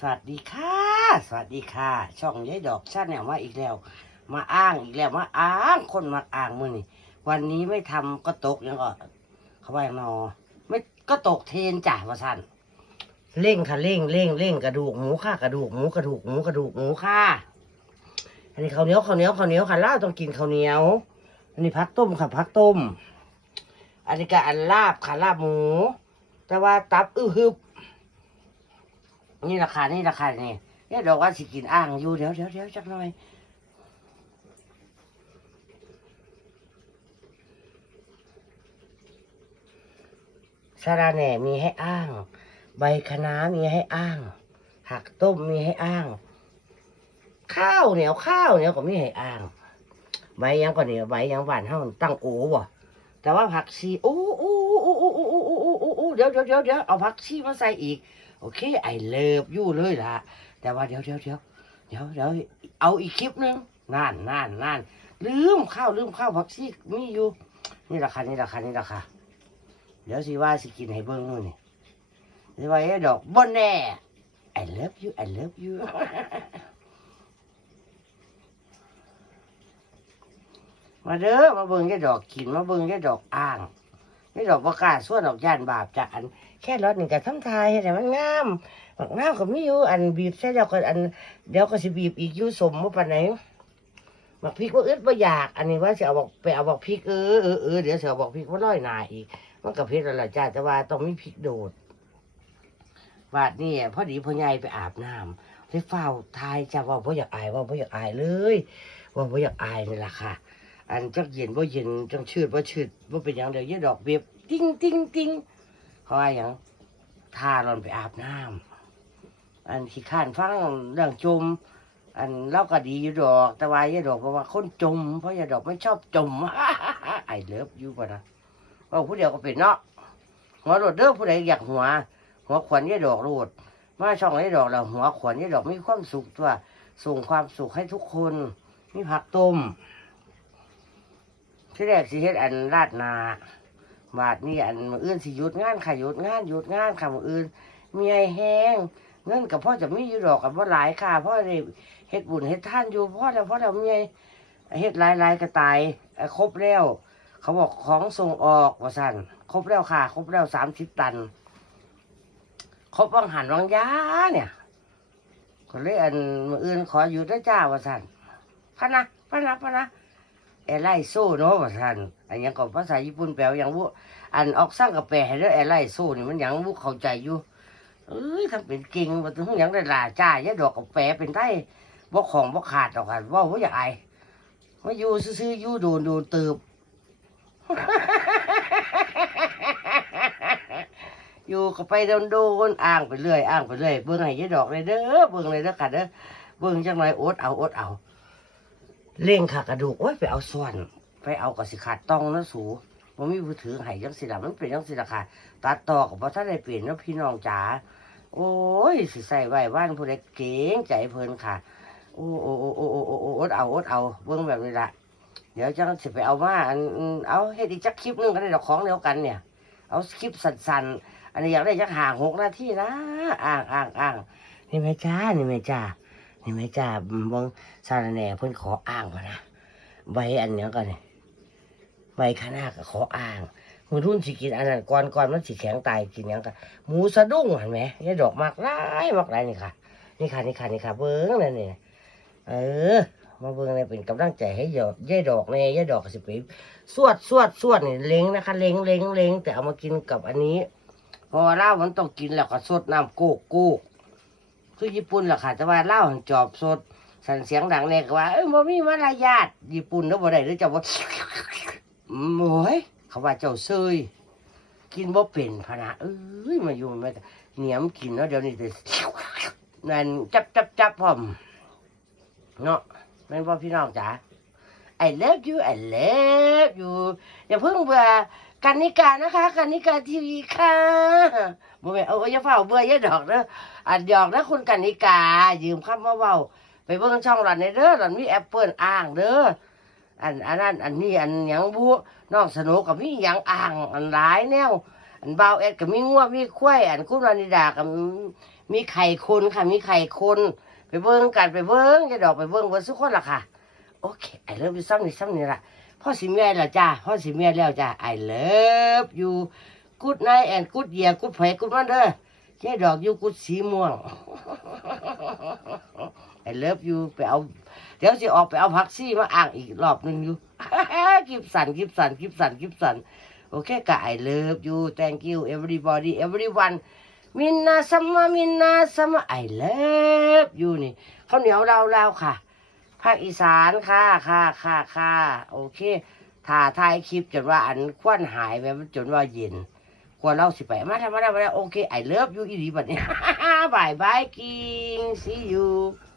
สวัสดีค่ะ สวัสดีค่ะ ช่องยายดอกชาแนลมาอีกแล้ว มาอ้างอีกแล้วมาอ้างคนมาอ้างมือนี่วันนี้ไม่ทำก็ตกยังก็เขาว่าอย่างนอไม่ก็ตกเทนจ่าว่าสันเร่งค่ะเร่งเร่งเร่งกระดูกหมูค่ะกระดูกหมูกระดูกหมูกระดูกหมูค่ะ อันนี้ข้าวเหนียวข้าวเหนียวข้าวเหนียวค่ะล่าต้องกินข้าวเหนียว อันนี้พักต้มค่ะพักต้ม อันนี้ก็อันลาบค่ะลาบหมู แต่ว่าตับอื้อฮึบ นี่ราคา นี่ราคานี่เนี่ยดอกว่าสิกินอ่างอยู่เดี๋ยวเดี๋ยวเดี๋ยวจักหน่อยสาระแหน่มีให้อ้าง ใบคะน้ามีให้อ้างผักต้มมีให้อ้าง ข้าวเหนียวข้าวเหนียวก็มีให้อ้าง ใบยังก็เหนียวใบยังหวานเท่าตั้งโอ้บ่แต่ว่าผักชีโอ้โอ้โอ้โอ้โอ้โอ้โอ้โอ้โอ้เดี๋ยวเดี๋ยวเดี๋ยวเดี๋ยวเอาผักชีมาใส่อีก เคไอเลิฟยู่เลยล่ะ แต่ว่าเดี๋ยวเดี๋ยวเดี๋ยวเดี๋ยวเดี๋ยวเอาอีกคลิปหนึงนั่นนั่นนั่นลืมข้าวลืมข้าวผักชีมีอยู่ นี่ราคานี่ราคานี่ราคาเดี๋ยวสิว่าสิกินให้เบิ้งนู่นนี่สิว่าไอ้ดอกบนแน่ I love you I love you มาเด้อมาเบิ่งยายดอกกินมาเบิ่งยายดอกอ่างยายดอกประกาศส่วนดอกย่านบาปจากอัน แค่รถหนึ่งกับทั้งทายให้แต่มันงามบักงามก็มีอยู่อันบีบใส่แล้วก็อันเดี๋ยวก็สิบีบอีกอยู่สมว่าปานไหนบักพริกว่าอึดว่าอยาก อันนี้ว่าจะเอาบอกไปเอาบอกพริกเออเออเออเดี๋ยวจะเอาบอกพริกว่าร้อยหนาอีกมันก็เผ็ดแล้วล่ะจ้าแต่ว่าต้องมีพริกโดดบาดนี่พอดีพ่อใหญ่ไปอาบน้ำเลยเฝ้าทายจ้าว่าพ่ออยากอายว่าพ่ออยากอายเลย ว่าพ่ออยากอายนี่แหละค่ะ อันจักเย็นว่าเย็นจังชืดว่าชืดว่าเป็นอย่างเดียวยายดอกเบียบติ้งติ้งติ้ง เขาว่าอย่างทาหลอนไปอาบน้ำอันขี้ข้านฟังเรื่องจม อันเล่าก็ดีอยู่ดอกแต่ว่ายาดอกเพราะว่าคนจม เพราะยาดอกไม่ชอบจมไอเลิฟยูป่ะนะว่าผู้เดียวก็เป็นเนาะหัวโดดเด้อผู้ใดอยากหัว หัวขวัญยาดอกโลดมาช่องยาดอกแล้วหัวขวัญยาดอกมีความสุขตัวส่งความสุขให้ทุกคนมีผักต้มที่แรกสิเฮ็ดอันราดนา บาดนี่อันมืออื่นสิหยุดงานค่ะหยุดงานหยุดงานค่ะมืออื่นมีไอแห้งเงินกับพ่อจะมีอยู่ดอกกับพ่อหลายค่ะพ่อได้เฮ็ดบุญเฮ็ดท่านอยู่พ่อแล้วพ่อแล้วมีไอเฮ็ดหลายหลายกระตายเอ่อครบแล้ว เขาบอกของส่งออกว่าสั่นครบแล้วค่ะ ครบแล้วสามสิบตัน ครบวังหันวังยาเนี่ยก็เลยอันมืออื่นขออยู่ด้วยจ้าว่าสั่นพะนะพะนะพะนะ แอร์ไลน์โซ่เนาะว่าท่านอันยังก็ภาษาญี่ปุ่นแปลว่ายังบุอันออกสร้างกับแปลให้เด้อแอร์ไลน์โซ่นี่มันยังบุเข้าใจอยู่เอ้ยทำเป็นเก่งบ่ถึงยังได้ลาจ้ายะดอกกับแปลเป็นไทยบ่ของบ่ขาดดอกกันว่าบ่อยากอายมาอยู่ซื่อๆอยู่โดนโดนเติบอยู่ก็ไปโดนโดนอ้างไปเรื่อยอ้างไปเรื่อยเบิ่งให้ยะดอกเลยเด้อเบิ่งเลยเด้อค่ะเด้อเบิ่งจังหน่อยอดเอาอดเอา เล่งขากระดูกโอ้ยไปเอาส่วน ไปเอากระสิขาดต้องนะสูมันมีผู้ถือให้ยังสิละมันเป็นยังสิละค่ะตัดต่อกับพระท่านได้เปลี่ยนนะพี่น้องจ๋าโอ้ยสิใส่ไว้ว่านผู้ใดเก่งใจเพลินค่ะ โอ้โอ้โอ้โอ้โอ้โอ้โอ้อดเอาอดเอาเบื้องแบบนี้ละเดี๋ยวจังสิไปเอามาอันอันเอาเฮ็ดอีกจักคลิปหนึงก็ได้ดอกของเดียวกันเนี่ย เอาคลิปสั้นๆอันนี้อยากได้จักห่างหกนาทีนะ อ่างอ่างอ่างนี่แม่จ้านี่แม่จ้า นี่แม่จ้าเบิ่งสารแหน่เพิ่นขออ้างมานะใบอันเนี้ยก่อนนี่ใบคณะก็ขออ้างมือรุ่นสิกินอันนั้นก่อนก่อนมันสิแข็งตายกินหยังกันหมูสะดุ้งเห็นไหมยายดอกมากหลายมากหลายนี่ค่ะ นี่ค่ะนี่ค่ะนี่ค่ะเบิ้งนั่นนี่เออมาเบิ้งเลยเป็นกำลังใจให้ยอดยายดอกเนี่ยยายดอกสิไปสวดสวดสวดนี่เล้งนะคะเล้งเล้งเล้งแต่เอามากินกับอันนี้พอเล้ามันต้องกินแล้วก็สดน้ำโกกโกก คือญี่ปุ่นแหละค่ะ แต่ว่าเล้าหันจอบสด สั่นเสียงดังแน่ก็ว่า เอ้ยบ่มีมารยาทญี่ปุ่นเด้อบ่ได้เด้อจ้าบ่อืมโอ้ยเขาว่าเจ้าเซยกินบ่เป็นพนะเอ้ยมาอยู่มาเหนียมกินเนาะเดี๋ยวนี้เด้อนั่นจับจับจับพร้อมเนาะแม่นบ่พี่น้องจ๋า I love you I love you อย่าเพิ่งเบื่อ กันนิกานะคะกันนิกาทีวีค่ะบ่แม่เอาอย่าเฝ้าเบื่ออย่าดอกเด้ออันหยอกนะคุณกันนิกา ยืมคำมาเว้าไปเบิ่งช่องหลันในเด้อหลันมีแอปเปิลอ่างเด้ออันอันนั้นอันนี้อันยังบุน้องสนุกกับมียังอ่างอันหลายแนวอันเบาเอ็ดกับมีงัวมีควายอันคุณวานิดากับมีไข่คนค่ะ มีไข่คน ไปเบิ้งกันไปเบิ้งจะดอกไปเบิ้งเบิ้งทุกคนล่ะค่ะ โอเคไอเลิฟยูซ้ำนี่ซ้ำนี่ละ พ่อสิแม่แล้วจ้าพ่อสิแม่แล้วจ้าไอเลิฟอยู่กูดไนแอนกูดเยียกูดไผกูดมันเด้อแค่ดอกอยู่กูดสีม่วงไอเลิฟอยู่ไปเอาเดี๋ยวสิออกไปเอาพักซี่มาอ่างอีกรอบหนึ่งอยู่คลิปสันคลิปสันคลิปสันคลิปสันโอเคกะไอเลิฟอยู่ thank you everybody everyone มินนาซัมมามินนาซัมมาไอเลิฟอยู่นี่ข้าวเหนียวเราเราค่ะ ภาคอีสานค่ะค่ะค่ะค่ะโอเคถ่าทายคลิปจนว่าอันควันหายไปจนว่าเย็นกลัวเราสิไปมาแล้วมาแล้วมาแล้วโอเคไอเลิฟยูอีดีบัดนี้บายบายกิง see you